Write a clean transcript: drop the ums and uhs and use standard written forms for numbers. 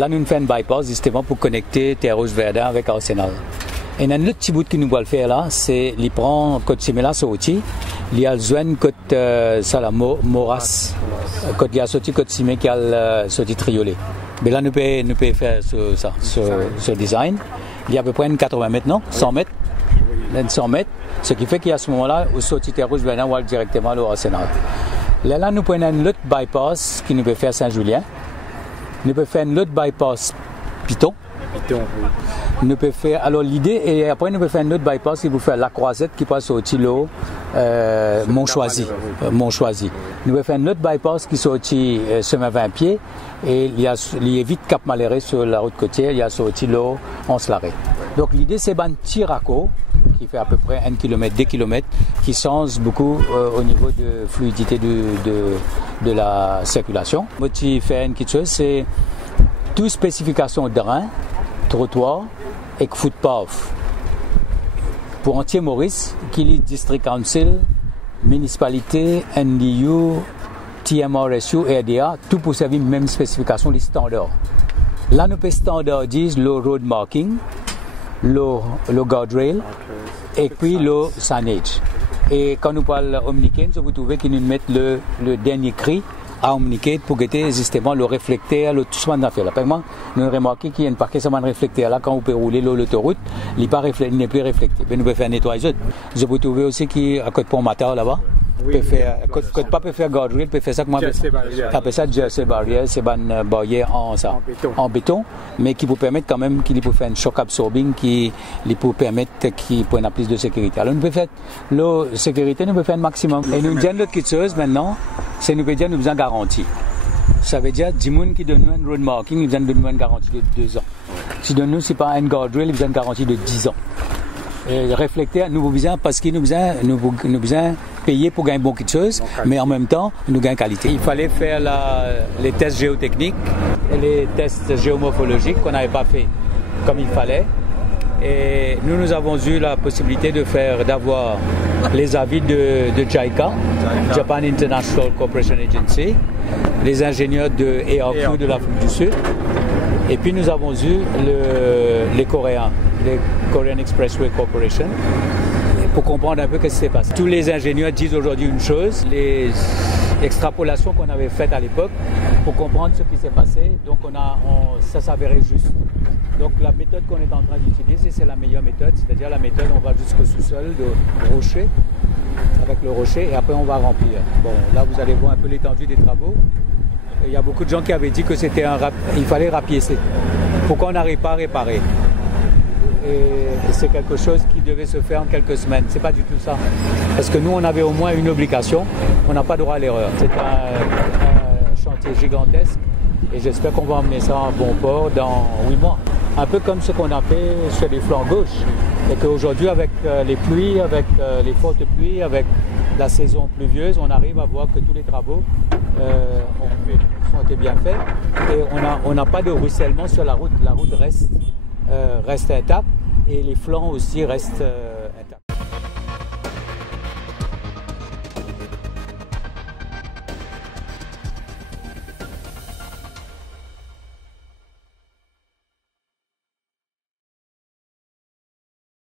Là, nous faisons un bypass justement pour connecter Terre-Rouge-Verdun avec Arsenal. Et un autre petit bout que nous allons faire là, c'est qu'il prend côté Simela sorti, il y a le Zwen côté Moras, côté il y a sorti côté Simé qui a sorti Triolet. Mais là, nous pouvons faire ce design. Il y a à peu près 80 mètres, non 100 mètres 100 mètres, ce qui fait qu'à ce moment-là, au sorti Terre-Rouge-Verdun, on va directement au Arsenal. Là, nous prenons un autre bypass qui nous peut faire Saint-Julien. Nous pouvons faire un autre bypass Piton. Nous pouvons faire, alors l'idée, et après nous pouvons faire un autre bypass qui vous fait la Croisette qui passe au Tilo Montchoisy. Nous pouvons faire un autre bypass qui sorti chemin 20 pieds et il y a vite Cap Maléré sur la route côtière, il y a sur Tilo Anse-Larrey. Donc l'idée c'est un petit raccord qui fait à peu près 1 km, 2 km, qui change beaucoup au niveau de fluidité de la circulation. Moi, qui fait une petite chose, c'est toute spécification de drain, trottoir et footpath. Pour entier Maurice, qui est District Council, municipalité, NDU, TMRSU, RDA, tout pour servir même spécification, les standards. Là, nous pouvons standardiser le road marking, le guardrail et puis le signage. Et quand nous parlons Omnicane, vous trouvez qu'ils nous mettent le dernier cri à Omnicane pour guetter justement le réflecteur, tout ce qu'on a fait là. Par exemple, nous avons remarqué qu'il y a une partie de réflecteur là, quand vous pouvez rouler l'autoroute, il n'est plus réflecté. Mais nous pouvons faire un nettoyage. Vous pouvez trouver aussi qu'il y a un côté pont matin là-bas. Oui, pas peut faire guardrail, peut faire ça comme appelle ça jersey barrière, c'est une barrière en béton, mais qui vous permet quand même qu'il peut faire un shock absorbing qui peut permettre qu'il prenne plus de sécurité. Alors nous pouvons faire la sécurité, nous pouvons faire un maximum. Et nous disons l'autre chose maintenant, c'est nous pouvons dire nous besoin garantie. Ça veut dire 10 personnes qui donnent nous un road marking, nous besoin donner une garantie de 2 ans. Si donne nous c'est pas un guardrail, nous besoin une garantie de 10 ans. Et réflecter, nous besoin parce que nous besoin payer pour gagner beaucoup de choses, mais en même temps, nous gagnons qualité. Il fallait faire les tests géotechniques et les tests géomorphologiques qu'on n'avait pas fait comme il fallait. Et nous avons eu la possibilité d'avoir les avis de JICA, Japan International Cooperation Agency, les ingénieurs de ARQ de l'Afrique du Sud. Et puis nous avons eu les Coréens, les Korean Expressway Corporation, pour comprendre un peu ce qui s'est passé. Tous les ingénieurs disent aujourd'hui une chose, les extrapolations qu'on avait faites à l'époque, pour comprendre ce qui s'est passé, donc ça s'avérait juste. Donc la méthode qu'on est en train d'utiliser, c'est la meilleure méthode, c'est-à-dire la méthode on va jusqu'au sous-sol de rocher, avec le rocher, et après on va remplir. Bon, là vous allez voir un peu l'étendue des travaux. Il y a beaucoup de gens qui avaient dit que il fallait rapiécer. Pourquoi on n'arrive pas à réparer? Et c'est quelque chose qui devait se faire en quelques semaines. C'est pas du tout ça. Parce que nous, on avait au moins une obligation. On n'a pas droit à l'erreur. C'est un chantier gigantesque. Et j'espère qu'on va emmener ça à bon port dans 8 mois. Un peu comme ce qu'on a fait sur les flancs gauche. Et qu'aujourd'hui, avec les pluies, avec les fortes pluies, avec la saison pluvieuse, on arrive à voir que tous les travaux ont été bien faits. Et on n'a pas de ruissellement sur la route. La route reste intacte et les flancs aussi restent